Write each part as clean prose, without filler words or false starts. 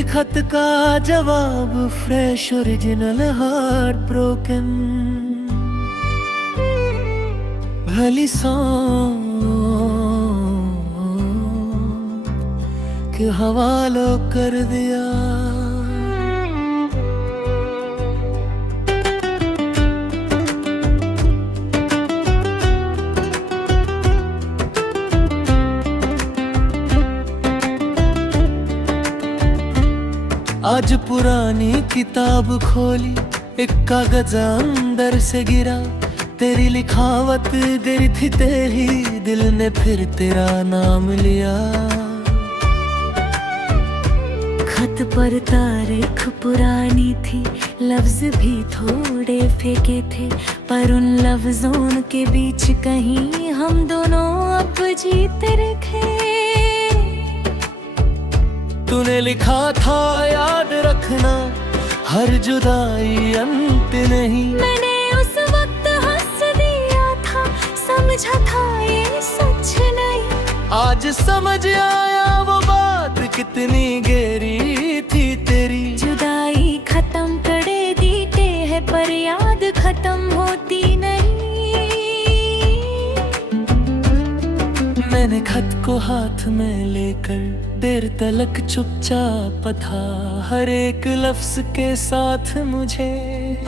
आखिरी खत का जवाब फ्रेश ओरिजिनल हार्ट ब्रोकन। भली सॉन्ग के हवालो कर दिया। आज पुरानी किताब खोली, एक कागज अंदर से गिरा। तेरी लिखावत गिरी थी तेरी, दिल ने फिर तेरा नाम लिया। खत पर तारीख पुरानी थी, लफ्ज भी थोड़े फेंके थे, पर उन लफ्जों के बीच कहीं हम दोनों अब जीते रखे। तूने लिखा था याद रखना, हर जुदाई अंत नहीं। मैंने उस वक्त हंस दिया था, समझा था ये सच नहीं। आज समझ आया वो बात कितनी गहरी थी तेरी। जुदाई खत्म कर देते है, पर याद खत्म होती नहीं। मैंने खत को हाथ में लेकर देर तलक चुपचाप था, हर एक लफ्ज के साथ मुझे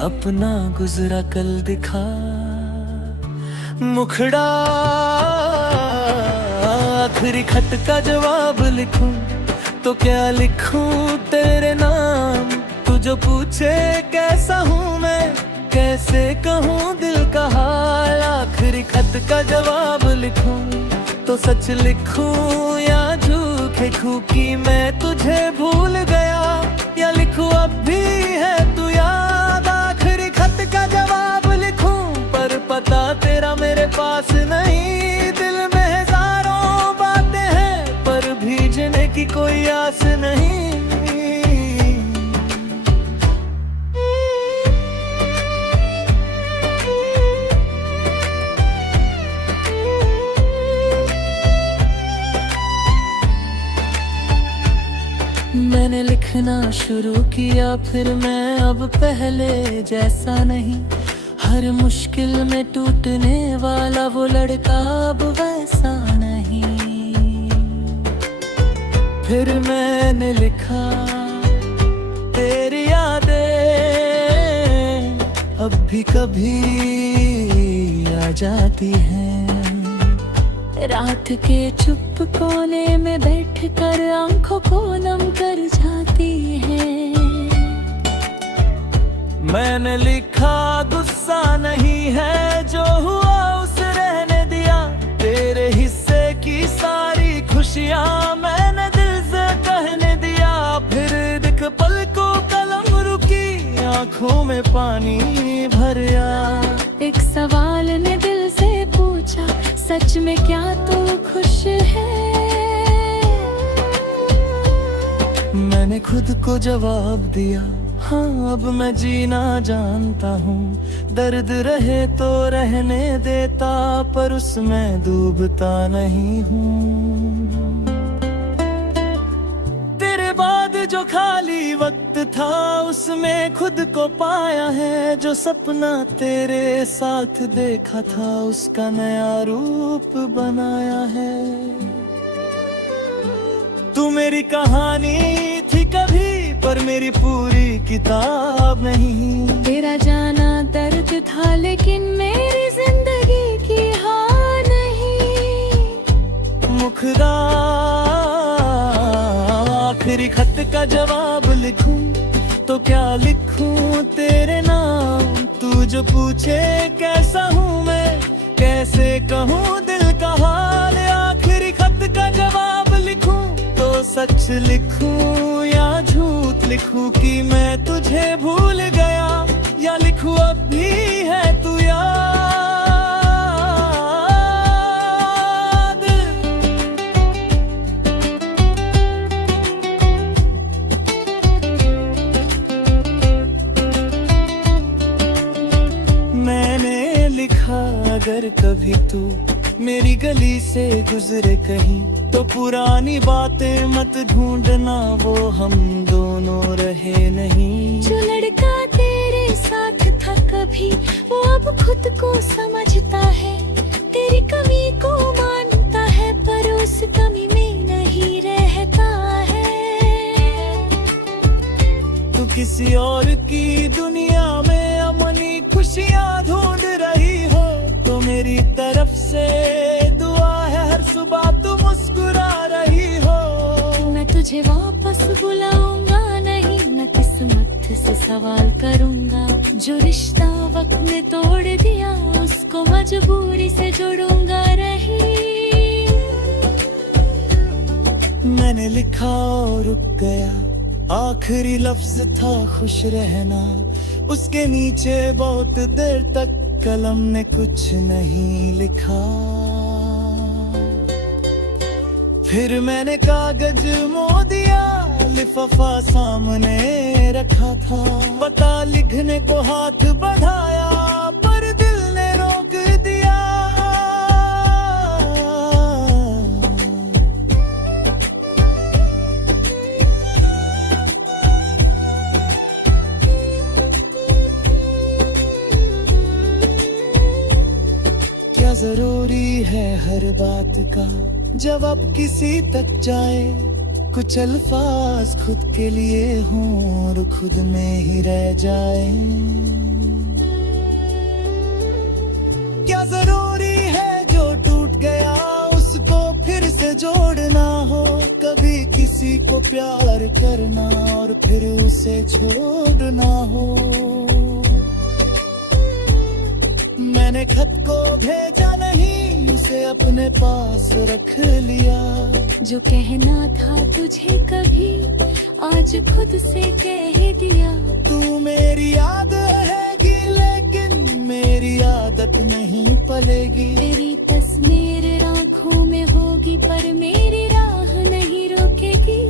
अपना गुजरा कल दिखा। मुखड़ा आखिरी खत का जवाब लिखूं तो क्या लिखूं तेरे नाम। तू जो पूछे कैसा हूँ मैं, कैसे कहूँ दिल का हाल। आखिरी खत का जवाब लिखूं तो सच लिखूं या झूठ लिखूं कि मैं तुझे भूल गया, या लिखूं अब भी है तू याद। आखिरी खत का जवाब लिखूं पर पता तेरा मेरे पास नहीं। दिल में हजारों बातें हैं, पर भीजने की कोई आस नहीं। मैंने लिखना शुरू किया फिर मैं, अब पहले जैसा नहीं। हर मुश्किल में टूटने वाला वो लड़का अब वैसा नहीं। फिर मैंने लिखा तेरी यादें अब भी कभी आ जाती हैं। रात के चुप कोने में बैठकर आंखों को नम कर जाती है। मैंने लिखा गुस्सा नहीं है, जो हुआ उसे रहने दिया। तेरे हिस्से की सारी खुशियां मैंने दिल से कहने दिया। फिर दिख पल को कलम रुकी, आंखों में पानी भरिया। एक सवाल ने दिल से पूछा, सच में क्या तू खुश है? मैंने खुद को जवाब दिया, हाँ अब मैं जीना जानता हूँ। दर्द रहे तो रहने देता, पर उसमें डूबता नहीं हूँ। तेरे बाद जो खाली वक्त था, उसमें खुद को पाया है। जो सपना तेरे साथ देखा था, उसका नया रूप बनाया है। तू मेरी कहानी थी कभी, पर मेरी पूरी किताब नहीं। तेरा जाना दर्द था, लेकिन मेरी जिंदगी की हार नहीं। मुखड़ा आखिरी खत का जवाब लिखूं तो क्या लिखूं तेरे नाम। तू जो पूछे कैसा हूँ मैं, कैसे कहूँ दिल का हाल। आखिरी खत का जवाब लिखूं तो सच लिखूं या झूठ लिखूं कि मैं तुझे भूल गया, या लिखूं अब भी है तू याद। मैंने लिखा अगर कभी तू मेरी गली से गुजरे कहीं, तो पुरानी बातें मत ढूंढना, वो हम दोनों रहे नहीं। जो लड़का तेरे साथ था कभी, वो अब खुद को समझता है। तेरी कमी को मानता है, पर उस कमी में नहीं रहता है। तू किसी और की दुनिया में अमनी खुशियाँ ढूंढ रही हो, तो मेरी तरफ से दुआ है हर सुबह तू मुस्कुरा रही हो। मैं तुझे वापस बुलाऊंगा नहीं, न किस्मत से सवाल करूंगा। जो रिश्ता वक्त ने तोड़ दिया, उसको मजबूरी से जोड़ूंगा रही। मैंने लिखा और रुक गया, आखिरी लफ्ज था खुश रहना। उसके नीचे बहुत देर तक कलम ने कुछ नहीं लिखा। फिर मैंने कागज मोड़ दिया, लिफाफा सामने रखा था। पता लिखने को हाथ बढ़ाया, पर दिल ने रोक दिया। क्या जरूरी है हर बात का जवाब किसी तक जाए? कुछ अल्फाज खुद के लिए हों और खुद में ही रह जाए। क्या जरूरी है जो टूट गया उसको फिर से जोड़ना हो? कभी किसी को प्यार करना और फिर उसे छोड़ना हो। मैंने खत को भेजा नहीं, उसे अपने पास रख लिया। जो कहना था तुझे कभी, आज खुद से कह दिया। तू मेरी याद रहेगी, लेकिन मेरी आदत नहीं पलेगी। तेरी तस्वीर आँखों में होगी, पर मेरी राह नहीं रोकेगी।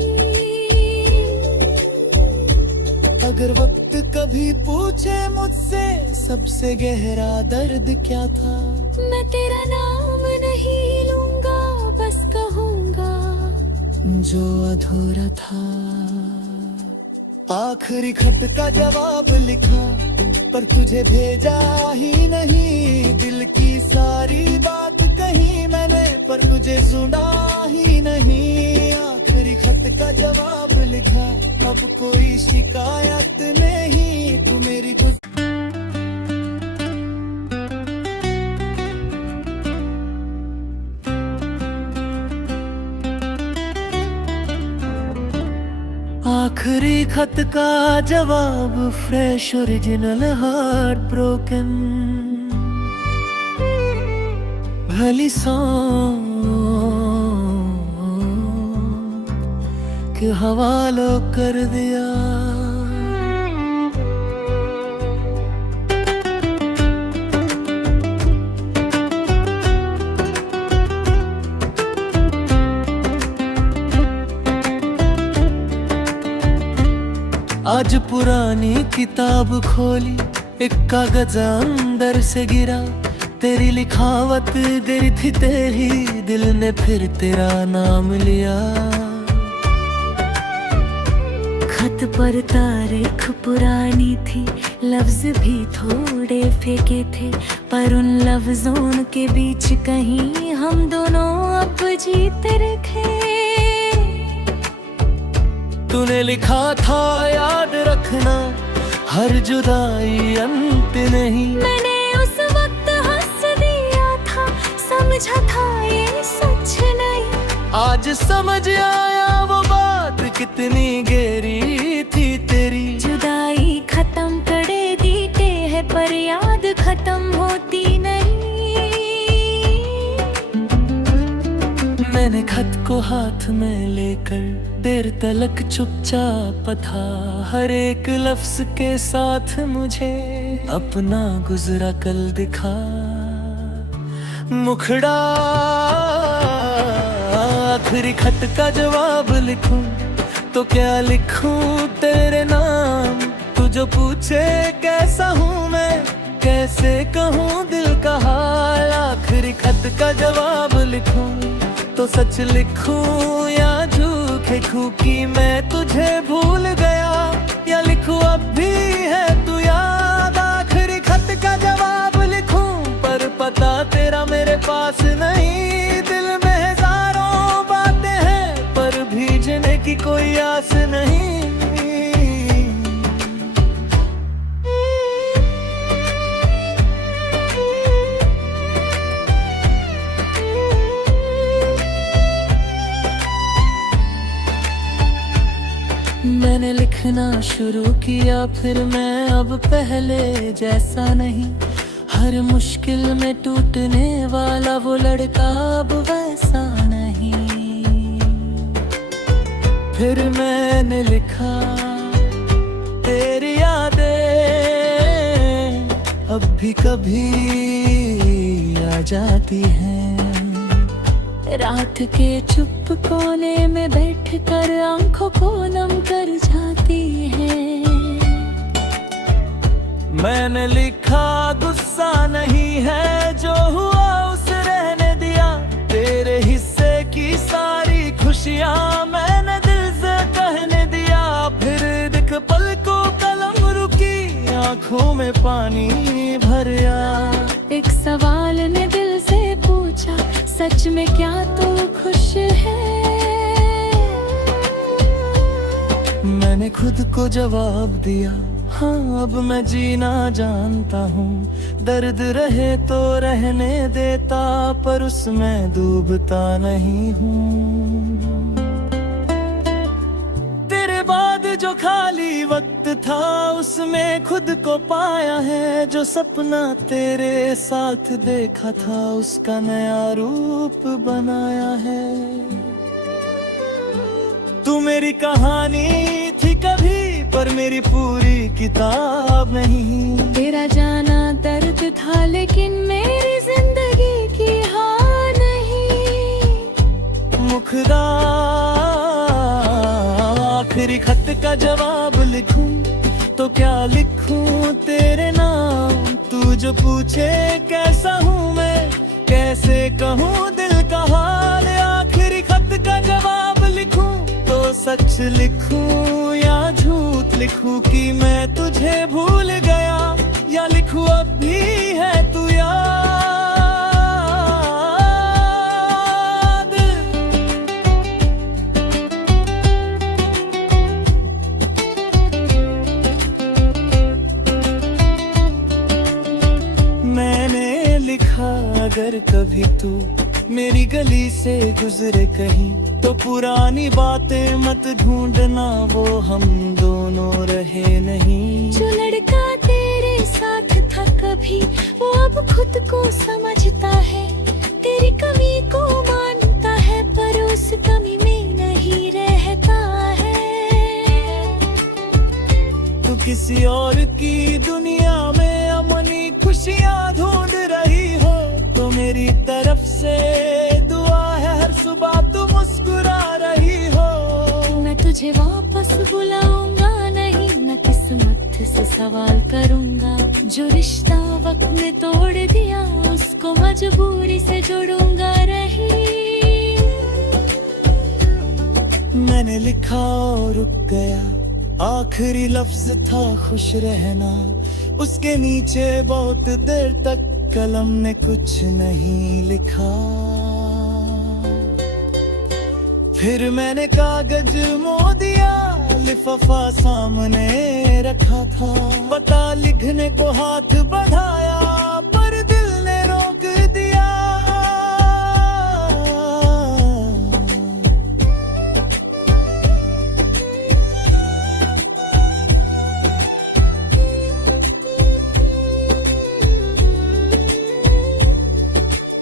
अगर वक्त कभी पूछे मुझसे सबसे गहरा दर्द क्या था, मैं तेरा नाम नहीं लूंगा, बस कहूंगा जो अधूरा था। आखिरी खत का जवाब लिखा, पर तुझे भेजा ही नहीं। दिल की सारी बात कही मैंने, पर तुझे सुना ही नहीं। आखिरी खत का जवाब लिखा, अब कोई शिकायत नहीं। तू मेरी कुछ आखिरी खत का जवाब, फ्रेश ओरिजिनल हार्ट ब्रोकन। भली सॉन्ग के हवालो कर दिया। आज पुरानी किताब खोली, एक कागज अंदर से गिरा। तेरी लिखावत गिरी थी तेरी, दिल ने फिर तेरा नाम लिया। खत पर तारीख पुरानी थी, लफ्ज भी थोड़े फेंके थे, पर उन लफ्जों के बीच कहीं हम दोनों अब जीत रखे। तूने लिखा था याद रखना, हर जुदाई अंत नहीं। मैंने उस वक्त हंस दिया था, समझा था ये सच नहीं। आज समझ आया वो बात कितनी गहरी थी तेरी। जुदाई खत्म कर देते है, पर याद खत्म होती नहीं। मैंने खत को हाथ में लेकर देर तलक चुपचाप था। हर एक लफ्ज के साथ मुझे अपना गुजरा कल दिखा। मुखड़ा आखिरी खत का जवाब लिखूं तो क्या लिखूं तेरे नाम। तू जो पूछे कैसा हूँ मैं, कैसे कहूँ दिल का हाल। आखिरी खत का जवाब लिखूं तो सच लिखूं या झूठ लिखूं कि मैं तुझे भूल गया, या लिखूं अब भी है तू याद। आखिरी खत का जवाब लिखूं पर पता तेरा मेरे पास नहीं। दिल में हजारों बातें हैं पर भीजने की कोई आस नहीं। मैंने लिखना शुरू किया फिर मैं अब पहले जैसा नहीं। हर मुश्किल में टूटने वाला वो लड़का अब वैसा नहीं। फिर मैंने लिखा तेरी यादें अब भी कभी आ जाती हैं। रात के चुप कोने में बैठकर आंखों को नम कर जाती है। मैंने लिखा गुस्सा नहीं है जो हुआ उसे रहने दिया। तेरे हिस्से की सारी खुशियां मैंने दिल से कहने दिया। फिर दिख पल को कलम रुकी, आंखों में पानी भरिया। एक सवाल ने दिल से पूछा, सच में क्या तू खुश है? मैंने खुद को जवाब दिया, हाँ अब मैं जीना जानता हूँ। दर्द रहे तो रहने देता पर उसमें डूबता नहीं हूँ। तेरे बाद जो खाली वक्त था उसमें खुद को पाया है। जो सपना तेरे साथ देखा था उसका नया रूप बनाया है। तू मेरी कहानी थी कभी पर मेरी पूरी किताब नहीं। तेरा जाना दर्द था लेकिन मेरी जिंदगी की हार नहीं। मुखदा आखिरी खत का जवाब लिखूं तो क्या लिखूं तेरे नाम। तू जो पूछे कैसा हूँ मैं, कैसे कहूँ दिल का हाल। आखिरी खत का जवाब लिखूं तो सच लिखूं या झूठ लिखूं कि मैं तुझे भूल गया, या लिखूं अब भी है तू याद। मैंने लिखा अगर कभी तू मेरी गली से गुजरे कहीं तो पुरानी बातें मत ढूंढना, वो हम दोनों रहे नहीं। जो लड़का तेरे साथ था कभी वो अब खुद को समझता है। तेरी कमी को मानता है पर उस कमी में नहीं रहता है। तू किसी और की दुनिया में अमनी खुशियाँ ढूंढ रही हो तो मेरी तरफ से दुआ है हर सुबह तू मुस्कुरा रही हो। मैं तुझे वापस बुलाऊंगा नहीं, न किस्मत से सवाल करूंगा। जो रिश्ता वक्त ने तोड़ दिया उसको मजबूरी से जोड़ूंगा रही। मैंने लिखा और रुक गया, आखिरी लफ्ज था खुश रहना। उसके नीचे बहुत देर तक कलम ने कुछ नहीं लिखा। फिर मैंने कागज मोड़ दिया, लिफाफा सामने रखा था। पता लिखने को हाथ बढ़ाया पर दिल ने रोक दिया।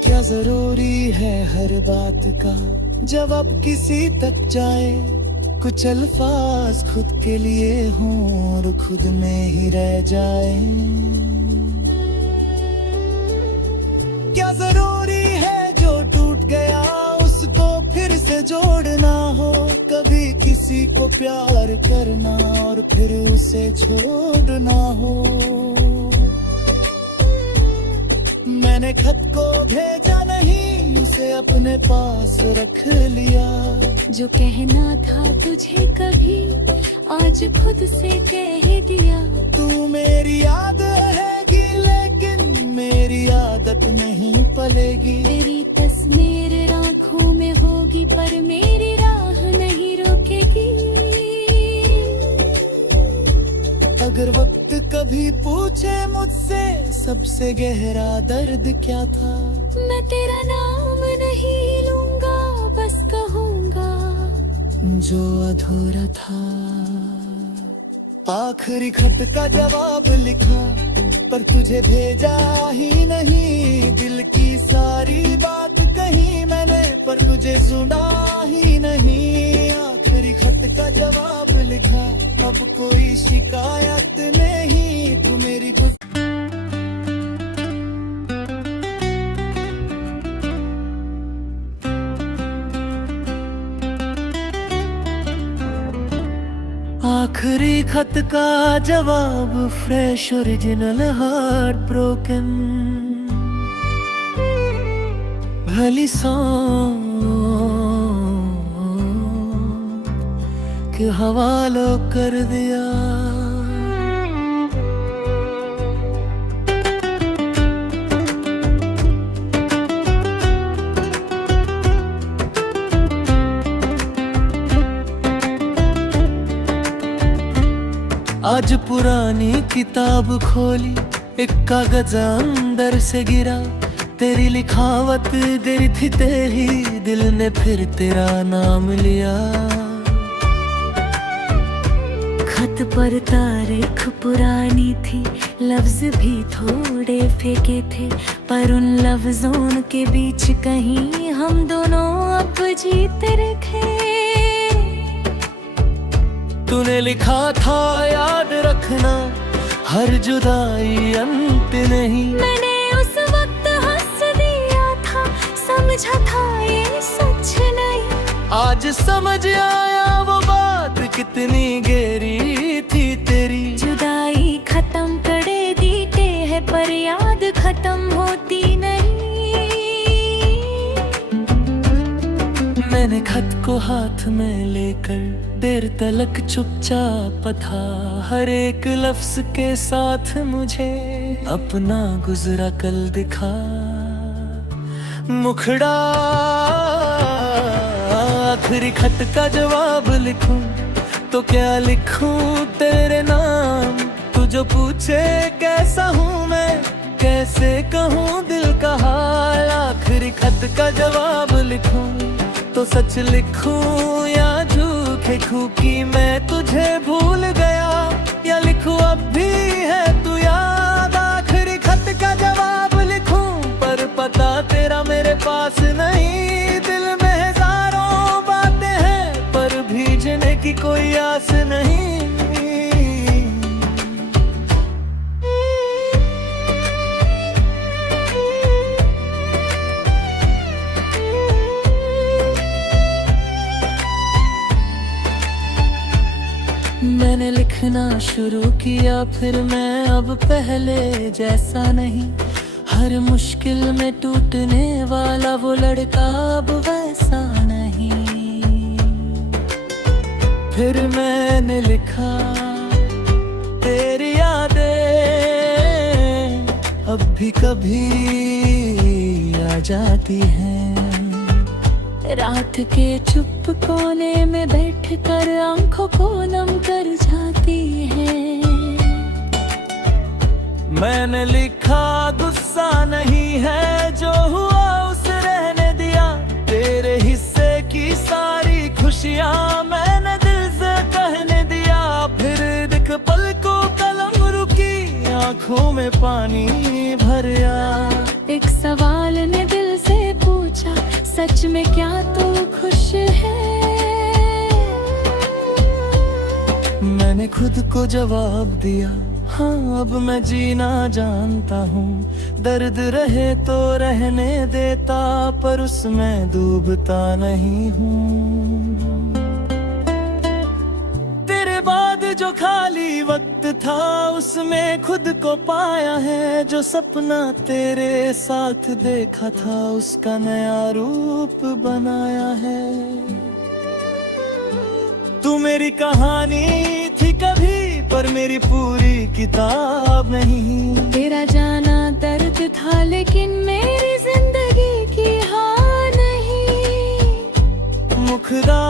क्या जरूरी है हर बात का जवाब किसी तक जाए। कुछ अल्फाज खुद के लिए हों और खुद में ही रह जाए। क्या जरूरी है जो टूट गया उसको फिर से जोड़ना हो। कभी किसी को प्यार करना और फिर उसे छोड़ना हो। मैंने खत को भेजा नहीं, उसे अपने पास रख लिया। जो कहना था तुझे कभी आज खुद से कह दिया। तू मेरी याद रहेगी लेकिन मेरी आदत नहीं पलेगी। तेरी तस्वीर आँखों में होगी पर मेरी राह नहीं रोकेगी। अगर वक्त कभी पूछे मुझसे सबसे गहरा दर्द क्या था, मैं तेरा नाम नहीं लूंगा, बस कहूंगा जो अधूरा था। आखिरी खत का जवाब लिखा पर तुझे भेजा ही नहीं। दिल की सारी बात कही मैंने पर तुझे सुना ही नहीं। आखिरी खत का जवाब लिखा, अब कोई शिकायत नहीं। तू मेरी कुछ आखिरी खत का जवाब फ्रेश ओरिजिनल हार्ट ब्रोकन। भली सॉन्ग के हवालो कर दिया। आज पुरानी किताब खोली, एक कागज अंदर से गिरा। तेरी लिखावत देरी थी तेरी, दिल ने फिर तेरा नाम लिया। खत पर तारीख पुरानी थी, लफ्ज भी थोड़े फेंके थे, पर उन लफ्जों के बीच कहीं हम दोनों अब जीत रखे। तूने लिखा था याद रखना, हर जुदाई अंत नहीं। मैंने उस वक्त हंस दिया था, समझा था ये सच नहीं। आज समझ आया वो बात कितनी गहरी थी तेरी। जुदाई खत्म कर देते है पर याद खत्म होती नहीं। मैंने खत को हाथ में लेकर देर तलक चुपचाप था। हर एक लफ्ज के साथ मुझे अपना गुजरा कल दिखा। मुखड़ा आखिरी खत का जवाब लिखूं तो क्या लिखूं तेरे नाम। तू जो पूछे कैसा हूँ मैं, कैसे कहूँ दिल का हाल। आखिरी खत का जवाब लिखूं तो सच लिखूं या झूठ लिखूं कि मैं तुझे भूल गया, या लिखूं अब भी है तू याद। आखिरी खत का जवाब लिखूं पर पता तेरा मेरे पास नहीं। दिल में हजारों बातें हैं पर भीजने की कोई आस नहीं। मैंने लिखना शुरू किया फिर मैं अब पहले जैसा नहीं। हर मुश्किल में टूटने वाला वो लड़का अब वैसा नहीं। फिर मैंने लिखा तेरी यादें अब भी कभी आ जाती हैं। रात के चुप कोने में बैठकर आंखों को नम कर जाती है। मैंने लिखा गुस्सा नहीं है, जो हुआ उसे रहने दिया। तेरे हिस्से की सारी खुशियाँ मैंने दिल से कहने दिया। फिर दिख पल को कलम रुकी, आंखों में पानी भरिया। एक सवाल ने दिल से पूछा, सच में क्या तू खुश है? मैंने खुद को जवाब दिया, हाँ अब मैं जीना जानता हूँ। दर्द रहे तो रहने देता, पर उसमें डूबता नहीं हूँ। तेरे बाद बाद जो खाली वक्त था उसमें खुद को पाया है। जो सपना तेरे साथ देखा था उसका नया रूप बनाया है। तू मेरी कहानी थी कभी पर मेरी पूरी किताब नहीं। तेरा जाना दर्द था लेकिन मेरी जिंदगी की हार नहीं। मुखदा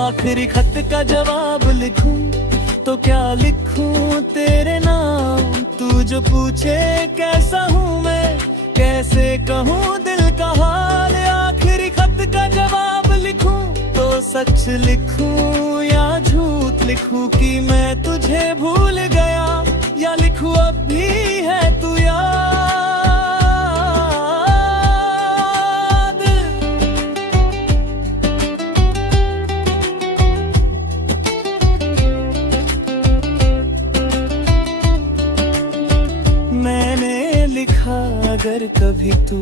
आखिरी खत का जवाब लिखूं तो क्या लिखूं तेरे नाम। तू जो पूछे कैसा हूँ मैं कैसे कहूँ दिल का हाल। आखिरी खत का जवाब लिखूं तो सच लिखूं या झूठ लिखूं कि मैं तुझे भूल गया। या लिखूं अब भी है तू याद। मैंने लिखा अगर कभी तू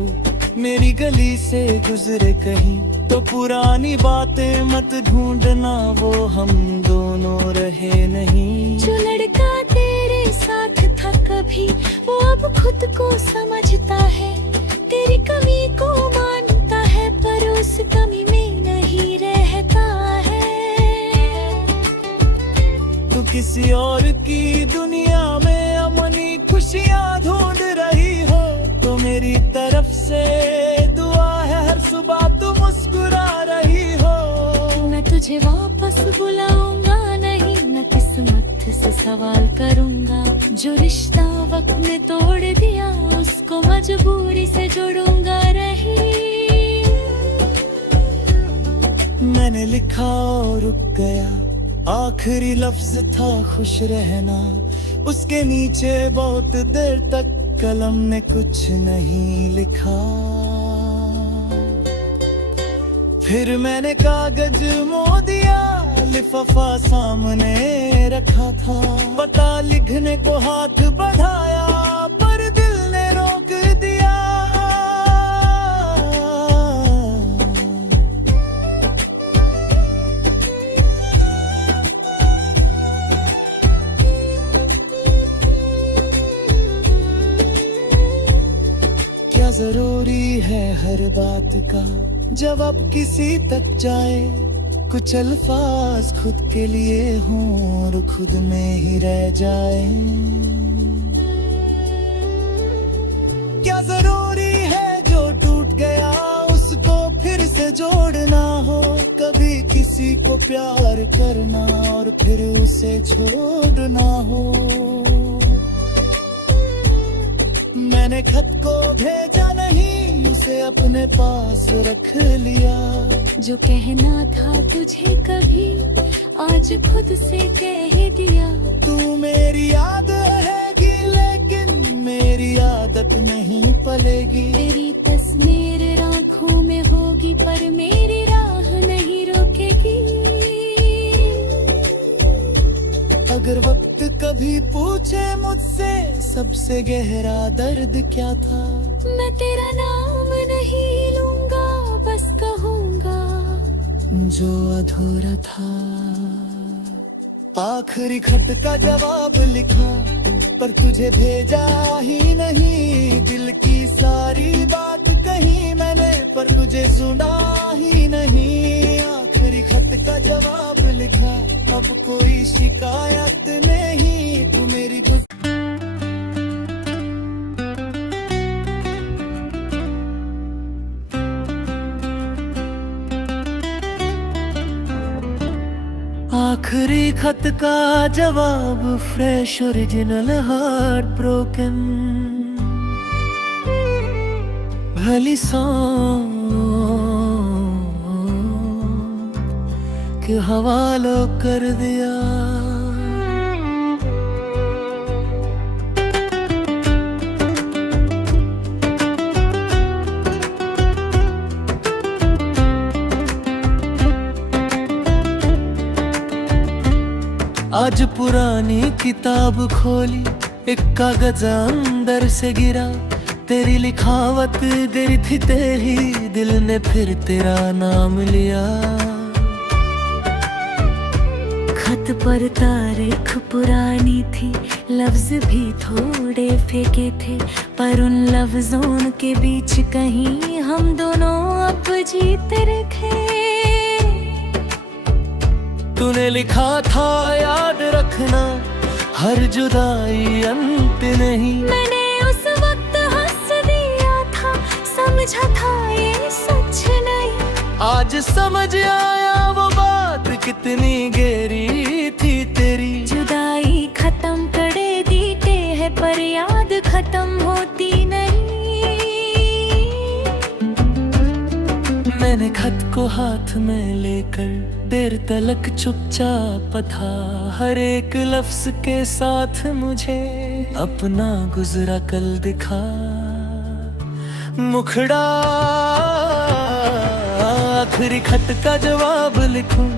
मेरी गली से गुजरे कहीं तो पुरानी बातें मत ढूंढना वो हम दोनों रहे नहीं। जो लड़का तेरे साथ था कभी वो अब खुद को समझता है। तेरी कमी को मानता है पर उस कमी में नहीं रहता है। तू किसी और की दुनिया में अमनी खुशियाँ ढूंढ रही हो तो मेरी तरफ से दुआ है हर सुबह तू मुस्कुरा रही हो। मैं तुझे वापस बुलाऊंगा नहीं न किस्मत से सवाल करूंगा। जो रिश्ता वक्त ने तोड़ दिया उसको मजबूरी से जोड़ूंगा रही। मैंने लिखा और रुक गया आखिरी लफ्ज था खुश रहना। उसके नीचे बहुत देर तक कलम ने कुछ नहीं लिखा। फिर मैंने कागज मोड़ दिया लिफाफा सामने रखा था। पता लिखने को हाथ बढ़ाया पर दिल ने रोक दिया। क्या जरूरी है हर बात का जवाब किसी तक जाए। कुछ अल्फाज खुद के लिए हों और खुद में ही रह जाए। क्या जरूरी है जो टूट गया उसको फिर से जोड़ना हो। कभी किसी को प्यार करना और फिर उसे छोड़ना हो। मैंने खत को भेजा नहीं उसे अपने पास रख लिया। जो कहना था तुझे कभी आज खुद से कह दिया। तू मेरी याद रहेगी लेकिन मेरी आदत नहीं पलेगी। तेरी तस्वीर आँखों में होगी पर मेरी राह नहीं रोकेगी। अगर वक्त कभी पूछे मुझसे सबसे गहरा दर्द क्या था। मैं तेरा नाम नहीं लूंगा बस कहूंगा जो अधूरा था। आखिरी खत का जवाब लिखा पर तुझे भेजा ही नहीं। दिल की सारी बात कही मैंने पर तुझे सुना ही नहीं। आखिरी खत का जवाब लिखा अब कोई शिकायत नहीं। तू मेरी आखिरी खत का जवाब फ्रेश ओरिजिनल हार्ट ब्रोकन। भली सॉन्ग के हवालो कर दिया। आज पुरानी किताब खोली एक कागज अंदर से गिरा। तेरी लिखावत गिरी थी तेरी दिल ने फिर तेरा नाम लिया। खत पर तारीख पुरानी थी, लफ्ज भी थोड़े फेंके थे, पर उन लफ्जों के बीच कहीं हम दोनों अब जीत रखे। तूने लिखा था याद रखना, हर जुदाई अंत नहीं। मैंने उस वक्त हंस दिया था, समझा था ये सच नहीं। आज समझ आया वो बात कितनी गहरी थी तेरी। जुदाई खत्म करे दीते है, पर याद खत्म होती नहीं। मैंने खत को हाथ में लेकर देर तलक चुपचाप था, हर एक लफ्ज के साथ मुझे अपना गुजरा कल दिखा। मुखड़ा आखिरी खत का जवाब लिखूं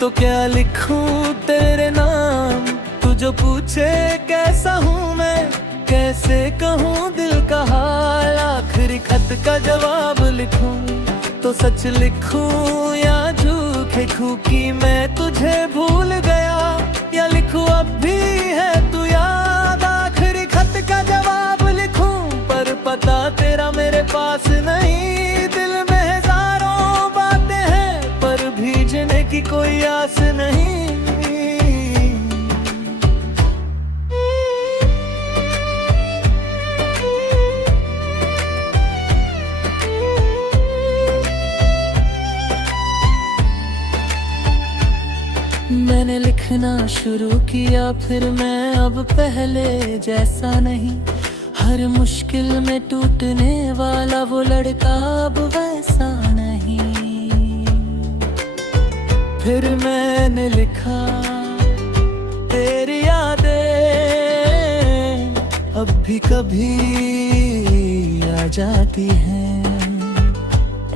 तो क्या लिखूं तेरे नाम। तू जो पूछे कैसा हूँ मैं, कैसे कहूँ दिल का हाल। आखिरी खत का जवाब लिखूं तो सच लिखूं या झूठ लिखूं कि मैं तुझे भूल गया, या लिखूं अब भी है तू याद। आखिरी खत का जवाब लिखूं पर पता तेरा मेरे पास नहीं। दिल में हजारों बातें हैं पर भीजने की कोई आस नहीं। मैंने लिखना शुरू किया फिर मैं अब पहले जैसा नहीं। हर मुश्किल में टूटने वाला वो लड़का अब वैसा नहीं। फिर मैंने लिखा तेरी यादें अब भी कभी आ जाती हैं।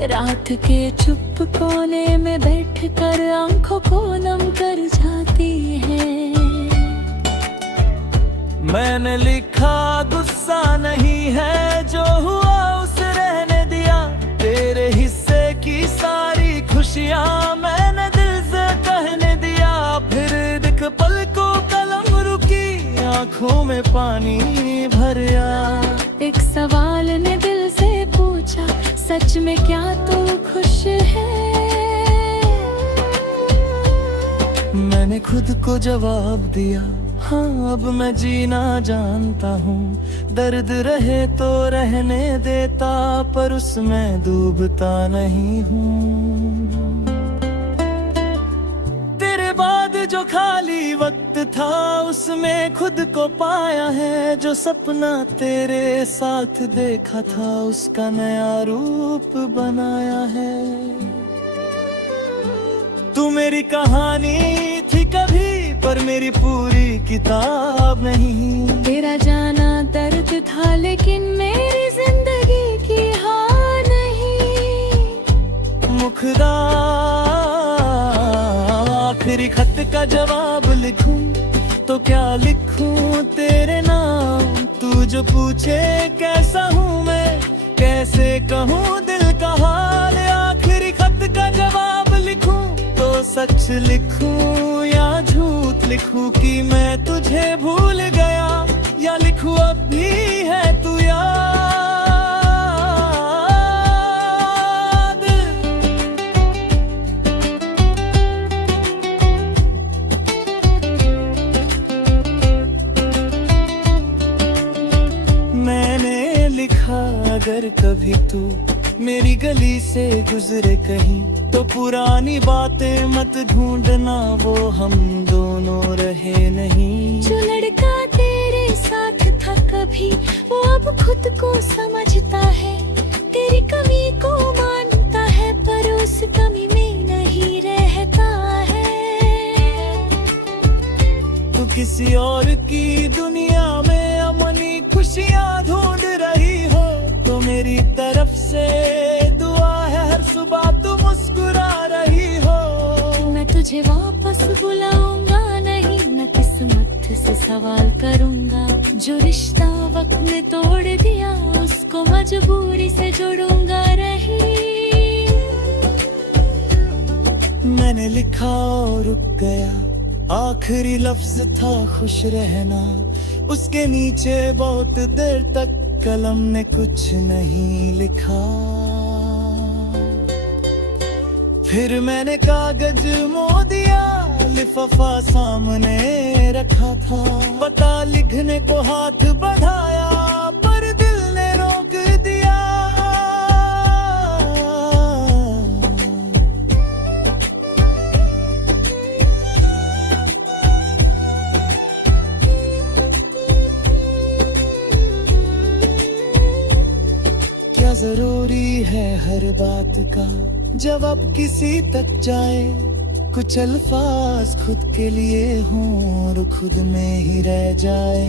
रात के चुप कोने में बैठकर आंखों को नम कर जाती है। मैंने लिखा गुस्सा नहीं है, जो हुआ उसे रहने दिया। तेरे हिस्से की सारी खुशियां मैंने दिल से कहने दिया। फिर दिख पल को कलम रुकी, आंखों में पानी भरिया। एक सवाल ने दिल से पूछा, सच में क्या तू खुश है? मैंने खुद को जवाब दिया, हाँ अब मैं जीना जानता हूँ। दर्द रहे तो रहने देता, पर उसमें डूबता नहीं हूँ। तेरे बाद जो खाली वक्त था उसमें खुद को पाया है। जो सपना तेरे साथ देखा था उसका नया रूप बनाया है। तू मेरी कहानी थी कभी, पर मेरी पूरी किताब नहीं। तेरा जाना दर्द था लेकिन मेरी जिंदगी की हार नहीं। मुखड़ा आखिरी खत का जवाब लिखूं तो क्या लिखूं तेरे नाम। तू जो पूछे कैसा हूँ मैं, कैसे कहूँ दिल का हाल। आखिरी खत का जवाब लिखूं तो सच लिखूं या झूठ लिखूं कि मैं तुझे भूल गया, या लिखूं अब भी है तू याद। मैंने लिखा अगर कभी तू मेरी गली से गुजरे कहीं, तो पुरानी बातें मत ढूंढना, वो हम दोनों रहे नहीं। जो लड़का तेरे साथ था कभी, वो अब खुद को समझता है। तेरी कमी को मानता है, पर उस कमी में नहीं रहता है। तू किसी और की दुनिया में अमनी खुशियाँ ढूंढ रही हो, तो मेरी तरफ से दुआ है हर सुबह तू मुस्कुरा रही हो। मैं तुझे वापस बुलाऊंगा नहीं, न किस्मत से सवाल करूंगा। जो रिश्ता वक्त ने तोड़ दिया उसको मजबूरी से जोड़ूंगा रही। मैंने लिखा और रुक गया, आखिरी लफ्ज था खुश रहना, उसके नीचे बहुत देर तक कलम ने कुछ नहीं लिखा। फिर मैंने कागज मोड़ दिया, लिफाफा सामने रखा था, पता लिखने को हाथ बढ़ाया पर दिल ने रोक दिया। क्या जरूरी है हर बात का जवाब किसी तक जाए, कुछ अल्फाज खुद के लिए हों और खुद में ही रह जाए।